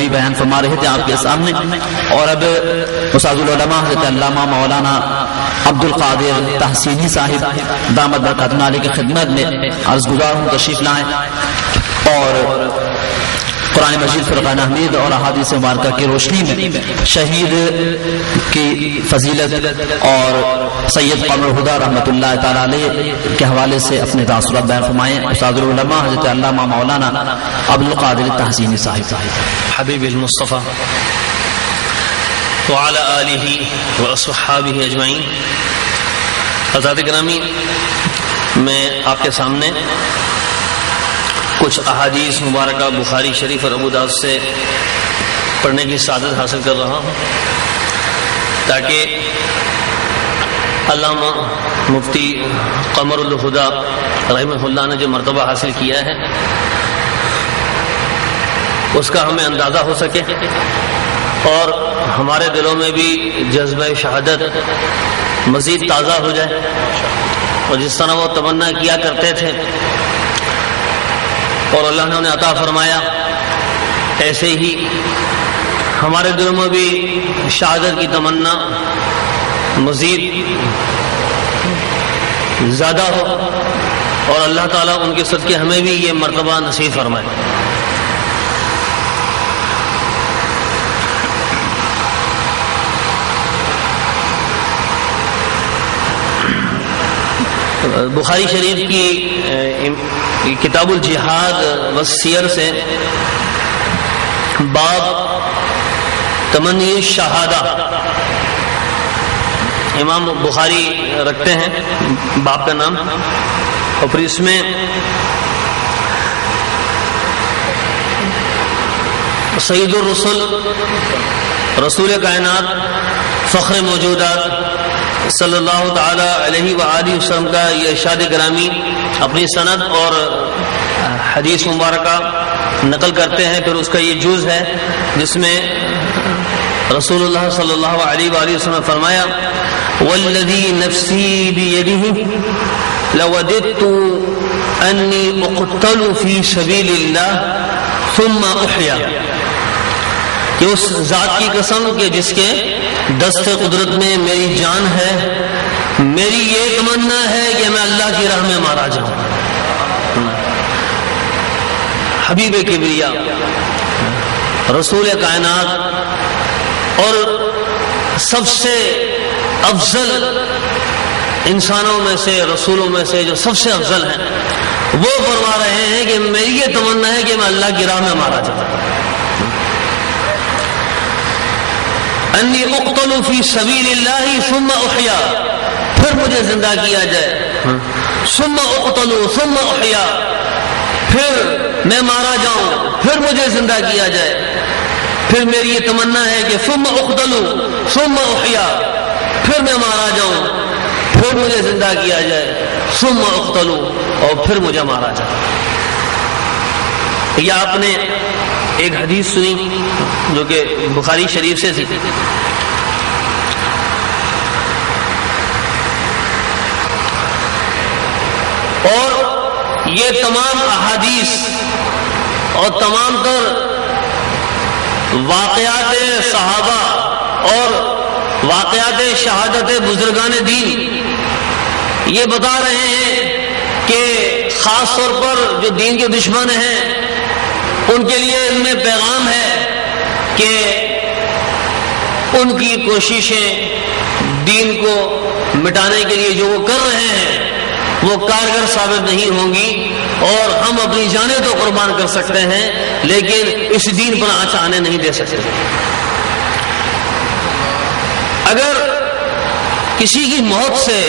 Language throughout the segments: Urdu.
ہوئی بیان فرما رہے تھے آپ کے سامنے. اور اب استاد العلماء حضرت علامہ مولانا عبد القادر تحسینی صاحب دامت برکاتہ علیہ کی خدمت میں عرض گزار ہوں تشریف لائیں اور قرآن مجید فرقان حمید اور احادیث مبارکہ کی روشنی میں شہید کی فضیلت اور سید قمر الہدیٰ رحمۃ اللہ تعالی علیہ کے حوالے سے اپنے تاثرات بیان فرمائیں. استاد العلماء حضرت علامہ مولانا عبد القادر تحسینی صاحب. حبیب المصطفیٰ وعلی آلہ واصحابہ اجمعین. حضرات گرامی، میں آپ کے سامنے کچھ احادیث مبارکہ بخاری شریف اور ابو داؤد سے پڑھنے کی سعادت حاصل کر رہا ہوں تاکہ علامہ مفتی قمر الہدیٰ رحمہ اللہ نے جو مرتبہ حاصل کیا ہے اس کا ہمیں اندازہ ہو سکے اور ہمارے دلوں میں بھی جذبہ شہادت مزید تازہ ہو جائے، اور جس طرح وہ تمنا کیا کرتے تھے اور اللہ نے انہیں عطا فرمایا، ایسے ہی ہمارے دلوں میں بھی شہادت کی تمنا مزید زیادہ ہو اور اللہ تعالیٰ ان کے صدقے ہمیں بھی یہ مرتبہ نصیب فرمائے. بخاری شریف کی کتاب الجہاد والسیر سے باب تمنی شہادہ امام بخاری رکھتے ہیں باب کا نام، اور پھر اس میں سید الرسل رسول کائنات فخر موجودات صلی اللہ تعالی علیہ وآلہ وسلم کا یہ ارشاد گرامی اپنی سند اور حدیث مبارکہ نقل کرتے ہیں. پھر اس کا یہ جز ہے جس میں رسول اللہ صلی اللہ علیہ وآلہ وسلم نے فرمایا والذی نفسی بیدہ لوددت انی اقتل فی سبیل اللہ ثم احیا، کہ اس ذات کی قسم کہ جس کے دست قدرت میں میری جان ہے، میری یہ تمنا ہے کہ میں اللہ کی راہ میں مارا جاؤں. حبیب کبریا رسول کائنات اور سب سے افضل انسانوں میں سے رسولوں میں سے جو سب سے افضل ہیں، وہ فرما رہے ہیں کہ میری یہ تمنا ہے کہ میں اللہ کی راہ میں مارا جاؤں. انی اقتل فی سبیل اللہ ثم احیا، پھر مجھے زندہ کیا جائے، ثم اقتل ثم احیا، پھر میں مارا جاؤں، پھر مجھے زندہ کیا جائے. پھر میری یہ تمنا ہے کہ ثم اقتل ثم احیا، پھر میں مارا جاؤں، پھر مجھے زندہ کیا جائے، ثم اقتل، اور پھر مجھے مارا جائے. یہ آپ نے ایک حدیث سنی جو کہ بخاری شریف سے تھی. اور یہ تمام احادیث اور تمام تر واقعات صحابہ اور واقعات شہادت بزرگان دین یہ بتا رہے ہیں کہ خاص طور پر جو دین کے دشمن ہیں ان کے لیے ان میں پیغام ہے کہ ان کی کوششیں دین کو مٹانے کے لیے جو وہ کر رہے ہیں وہ کارگر ثابت نہیں ہوں گی، اور ہم اپنی جانیں تو قربان کر سکتے ہیں لیکن اس دین پر آنچ آنے نہیں دے سکتے. اگر کسی کی موت سے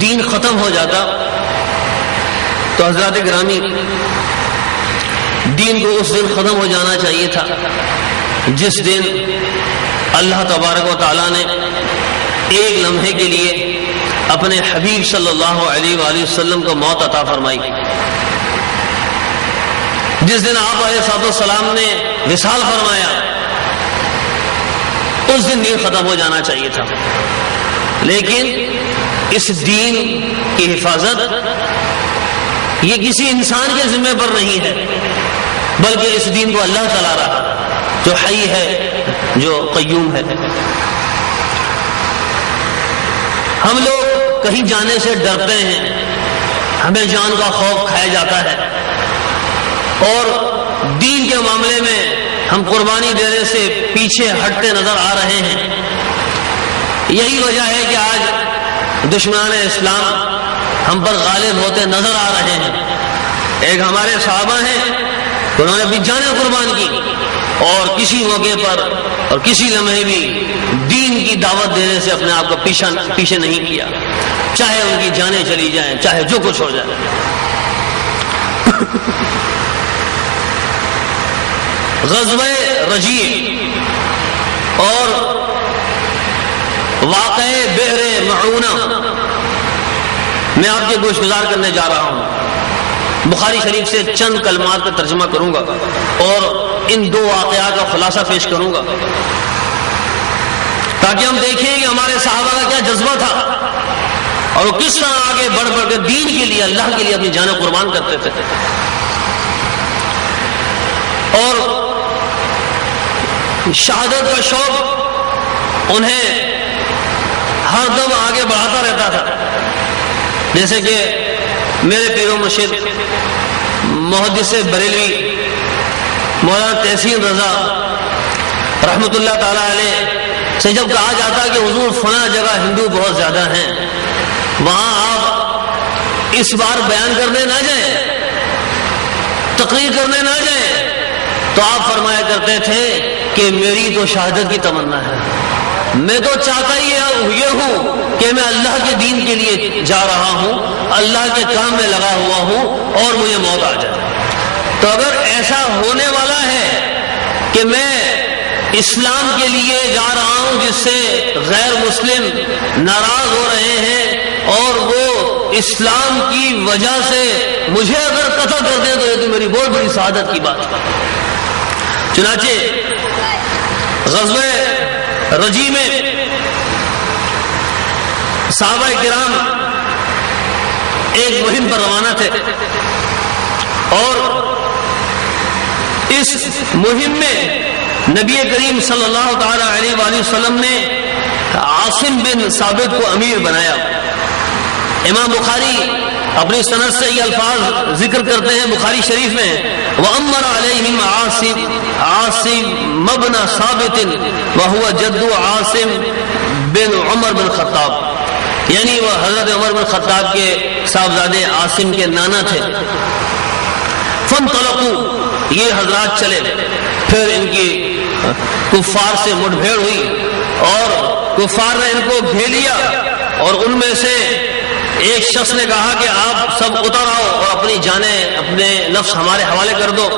دین ختم ہو جاتا تو حضرات گرامی دین کو اس دن ختم ہو جانا چاہیے تھا جس دن اللہ تبارک و تعالیٰ نے ایک لمحے کے لیے اپنے حبیب صلی اللہ علیہ وآلہ وسلم کو موت عطا فرمائی. جس دن آپ علیہ السلام نے وصال فرمایا اس دن دین ختم ہو جانا چاہیے تھا، لیکن اس دین کی حفاظت یہ کسی انسان کے ذمہ پر نہیں ہے بلکہ اس دین کو اللہ چلا رہا ہے جو حی ہے، جو قیوم ہے۔ ہم لوگ کہیں جانے سے ڈرتے ہیں، ہمیں جان کا خوف کھایا جاتا ہے، اور دین کے معاملے میں ہم قربانی دینے سے پیچھے ہٹتے نظر آ رہے ہیں۔ یہی وجہ ہے کہ آج دشمنان اسلام ہم پر غالب ہوتے نظر آ رہے ہیں۔ ایک ہمارے صحابہ ہیں، انہوں نے اپنی جانیں قربان کی اور کسی موقع پر اور کسی لمحے بھی دین کی دعوت دینے سے اپنے آپ کو پیچھے نہیں کیا، چاہے ان کی جانیں چلی جائیں، چاہے جو کچھ ہو جائے۔ غزوہ رجیع اور واقعہ بئر معونہ میں آپ کے گوش گزار کرنے جا رہا ہوں۔ بخاری شریف سے چند کلمات کا ترجمہ کروں گا اور ان دو واقعات کا خلاصہ پیش کروں گا تاکہ ہم دیکھیں کہ ہمارے صحابہ کا کیا جذبہ تھا اور وہ کس طرح آگے بڑھ بڑھ کر دین کے لیے، اللہ کے لیے اپنی جانیں قربان کرتے تھے، اور شہادت کا شوق انہیں ہر دم آگے بڑھاتا رہتا تھا۔ جیسے کہ میرے پیر و مرشد محدث بریلوی مولانا تحسین رضا رحمۃ اللہ تعالی علیہ سے جب کہا جاتا کہ حضور فلاں جگہ ہندو بہت زیادہ ہیں، وہاں آپ اس بار بیان کرنے نہ جائیں، تقریر کرنے نہ جائیں، تو آپ فرمایا کرتے تھے کہ میری تو شہادت کی تمنا ہے، میں تو چاہتا ہی یہ ہوں کہ میں اللہ کے دین کے لیے جا رہا ہوں، اللہ کے کام میں لگا ہوا ہوں اور مجھے موت آ جائے۔ تو اگر ایسا ہونے والا ہے کہ میں اسلام کے لیے جا رہا ہوں جس سے غیر مسلم ناراض ہو رہے ہیں اور وہ اسلام کی وجہ سے مجھے اگر قتل کر دیں تو یہ تو میری بہت بڑی سعادت کی بات ہے۔ چنانچہ غزوہ رجیع میں صحابہ کرام ایک مہم پر روانہ تھے اور اس مہم میں نبی کریم صلی اللہ تعالی علیہ وآلہ وسلم نے عاصم بن ثابت کو امیر بنایا۔ امام بخاری اپنی سند سے یہ الفاظ ذکر کرتے ہیں بخاری شریف میں، وَأَمَّرَ عَلَيْهِمْ عاصم بن ثابت وهو جد عاصم بن عمر بن خطاب، یعنی وہ حضرت عمر بن خطاب کے صاحبزادے عاصم کے نانا تھے۔ فانطلقوا، یہ حضرات چلے، پھر ان کی کفار سے مٹ بھیڑ ہوئی اور کفار نے ان کو گھیر لیا، اور ان میں سے ایک شخص نے کہا کہ آپ سب اتر آؤ اور اپنی جانیں، اپنے نفس ہمارے حوالے کر دو۔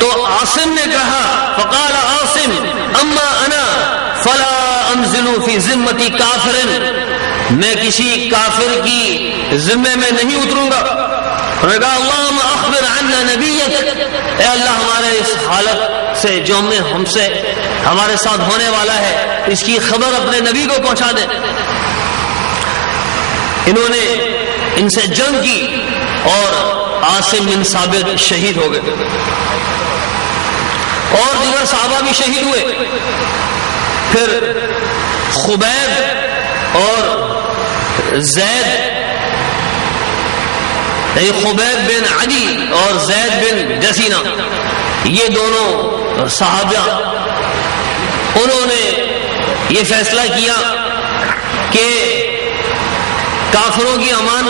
تو عاصم نے کہا، فقال عاصم اما انا فلا انزل فی ذمتی کافر، میں کسی کافر کی ذمے میں نہیں اتروں گا۔ انہوں نے کہا اللہم اخبر عنا نبیک، اے اللہ ہمارے اس حالت سے جو ہم سے ہمارے ساتھ ہونے والا ہے اس کی خبر اپنے نبی کو پہنچا دے۔ انہوں نے ان سے جنگ کی اور عاصم بن ثابت شہید ہو گئے اور دیگر صحابہ بھی شہید ہوئے۔ پھر خبیب اور زید، خبیب بن عدی اور زید بن جسینہ، یہ دونوں صحابہ، انہوں نے یہ فیصلہ کیا کہ کافروں کی امان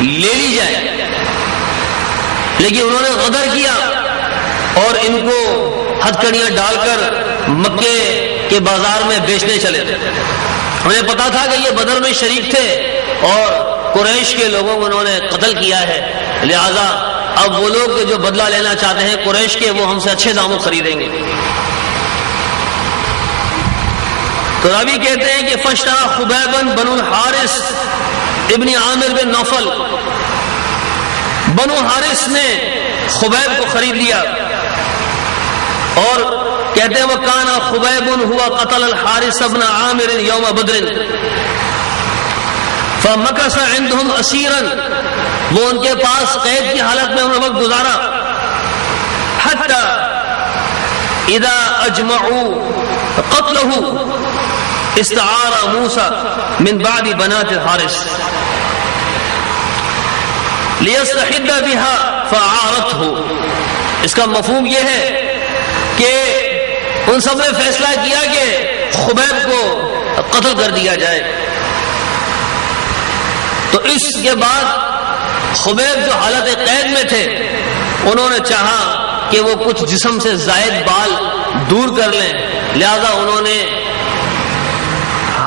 لے لی جائے، لیکن انہوں نے غدر کیا اور ان کو ہتھکڑیاں ڈال کر مکے کے بازار میں بیچنے چلے تھے۔ انہیں پتا تھا کہ یہ بدر میں شریک تھے اور قریش کے لوگوں کو انہوں نے قتل کیا ہے، لہذا اب وہ لوگ جو بدلہ لینا چاہتے ہیں قریش کے، وہ ہم سے اچھے داموں خریدیں گے۔ تو راوی کہتے ہیں کہ فاشترى خبیبا بن الحارث ابن عامر بن نوفل، بنو حارث نے خبیب کو خرید لیا اور کہتے ہیں وکان خبیب ہوا قتل الحارث ابن عامر یوم بدر فمکث عندهم اسیرا، وہ ان کے پاس قید کی حالت میں انہوں نے وقت گزارا. حتی اذا اجمعوا قتله استعار موسیٰ من بعد بنات الحارث لیستحد بها فعارته. اس کا مفہوم یہ ہے کہ ان سب نے فیصلہ کیا کہ خبیب کو قتل کر دیا جائے. تو اس کے بعد خبیب جو حالت قید میں تھے انہوں نے چاہا کہ وہ کچھ جسم سے زائد بال دور کر لیں، لہذا انہوں نے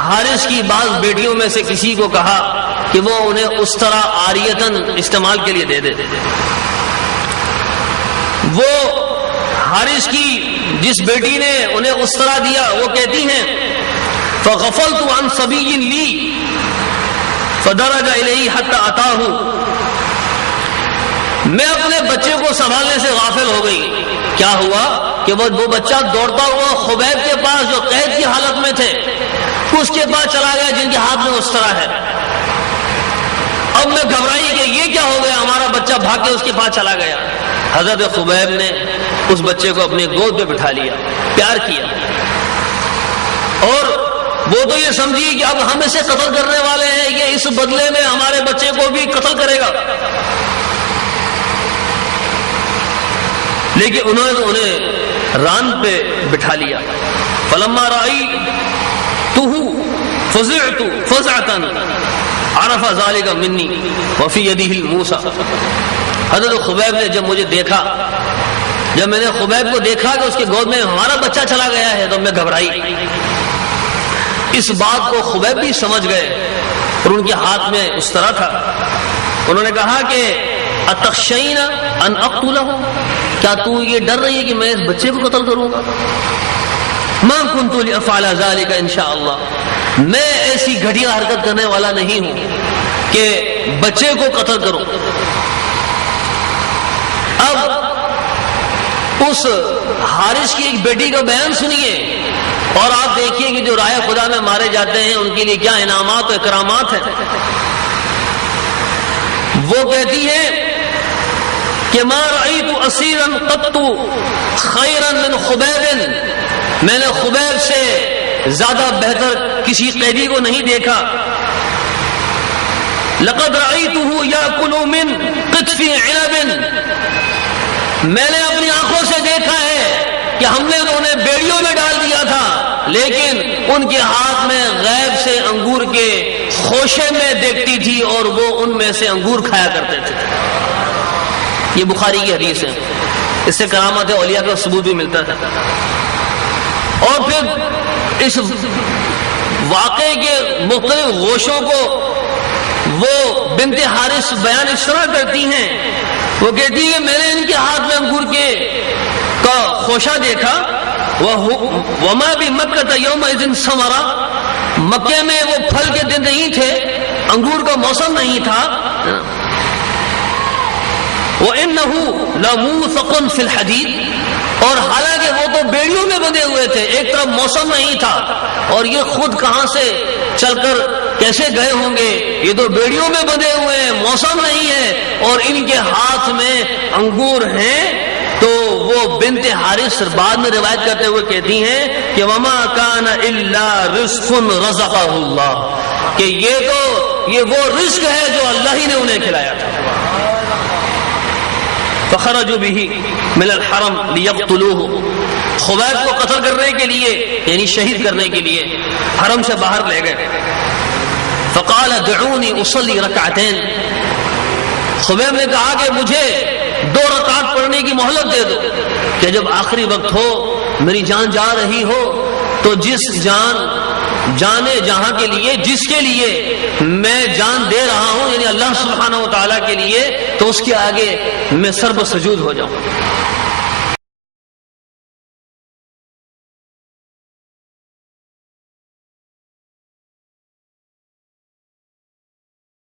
حارث کی بعض بیٹیوں میں سے کسی کو کہا کہ وہ انہیں اس طرح عاریتاً استعمال کے لیے دے دے. وہ حارث کی جس بیٹی نے انہیں اس طرح دیا وہ کہتی ہیں فغفلت عن صبی لی فدرج الیہ حتی اتاہ. میں اپنے بچے کو سنبھالنے سے غافل ہو گئی. کیا ہوا کہ وہ بچہ دوڑتا ہوا خبیب کے پاس جو قید کی حالت میں تھے اس کے پاس چلا گیا جن کے ہاتھ میں اس طرح ہے. اب میں گھبرائی کہ یہ کیا ہو گیا، ہمارا بچہ بھاگ کے اس کے پاس چلا گیا. حضرت خبیب نے اس بچے کو اپنے گود پہ بٹھا لیا، پیار کیا، اور وہ تو یہ سمجھی کہ اب ہم اسے قتل کرنے والے ہیں، یہ اس بدلے میں ہمارے بچے کو بھی قتل کرے گا. لیکن انہوں نے انہیں ران پہ بٹھا لیا. فلما رأیتہ فزعت فزعة عرف ذلك منی وفی یدہ موسیٰ. حضرت خبیب نے جب مجھے دیکھا، جب میں نے خبیب کو دیکھا کہ اس کے گود میں ہمارا بچہ چلا گیا ہے تو میں گھبرائی. اس بات کو خبیب بھی سمجھ گئے اور ان کے ہاتھ میں اس طرح تھا. انہوں نے کہا کہ اتخشین ان اقتلہ، کیا تو یہ ڈر رہی ہے کہ میں اس بچے کو قتل کروں گا؟ ما کنت لافعل ذلك انشاءاللہ، میں ایسی گھٹیا حرکت کرنے والا نہیں ہوں کہ بچے کو قتل کروں. اب اس حارث کی ایک بیٹی کا بیان سنیے اور آپ دیکھیے کہ جو راہ خدا میں مارے جاتے ہیں ان کے لیے کیا انعامات و اکرامات ہیں. وہ کہتی ہے کہ ما رأیت اسیرا قط خیرا من خبیب، میں نے خبیب سے زیادہ بہتر کسی قیدی کو نہیں دیکھا. لقد رأیتہ یأکل من قطف عنب، میں نے اپنی آنکھوں سے دیکھا ہے کہ ہم نے انہیں بیڑیوں میں ڈال دیا تھا لیکن ان کے ہاتھ میں غیب سے انگور کے خوشے میں دیکھتی تھی اور وہ ان میں سے انگور کھایا کرتے تھے. یہ بخاری کی حدیث ہے. اس سے کرامت اولیاء کا ثبوت بھی ملتا ہے. اور پھر اس واقعے کے مختلف گوشوں کو وہ بنت حارث بیان اس طرح کرتی ہیں. وہ کہتی ہے کہ میں نے ان کے ہاتھ میں انگور کے کا خوشہ دیکھا. وما بمکہ یومئذ ثمرہ، مکے میں وہ پھل کے دن نہیں تھے، انگور کا موسم نہیں تھا. وَإِنَّهُ لَمُوثَقٌ فِي الْحَدِيدِ، اور حالانکہ وہ تو بیڑیوں میں بندھے ہوئے تھے، ایک طرف موسم نہیں تھا اور یہ خود کہاں سے چل کر کیسے گئے ہوں گے، یہ تو بیڑیوں میں بندھے ہوئے ہیں، موسم نہیں ہے اور ان کے ہاتھ میں انگور ہیں. تو وہ بنت حارث بعد میں روایت کرتے ہوئے کہتی ہیں کہ وما کان الا رزق رزقہ اللہ، کہ یہ وہ رزق ہے جو اللہ ہی نے انہیں کھلایا تھا. فخرجوا به من الحرم ليقتلوه، خبیب کو قتل کرنے کے لیے یعنی شہید کرنے کے لیے حرم سے باہر لے گئے. فقال دعوني اصلي ركعتين، خبیب نے کہا کہ مجھے 2 رکعت پڑھنے کی مہلت دے دو کہ جب آخری وقت ہو، میری جان جا رہی ہو تو جس جانے جہاں کے لیے، جس کے لیے میں جان دے رہا ہوں یعنی اللہ سبحانہ و تعالیٰ کے لیے، تو اس کے آگے میں سر بسجود ہو جاؤں.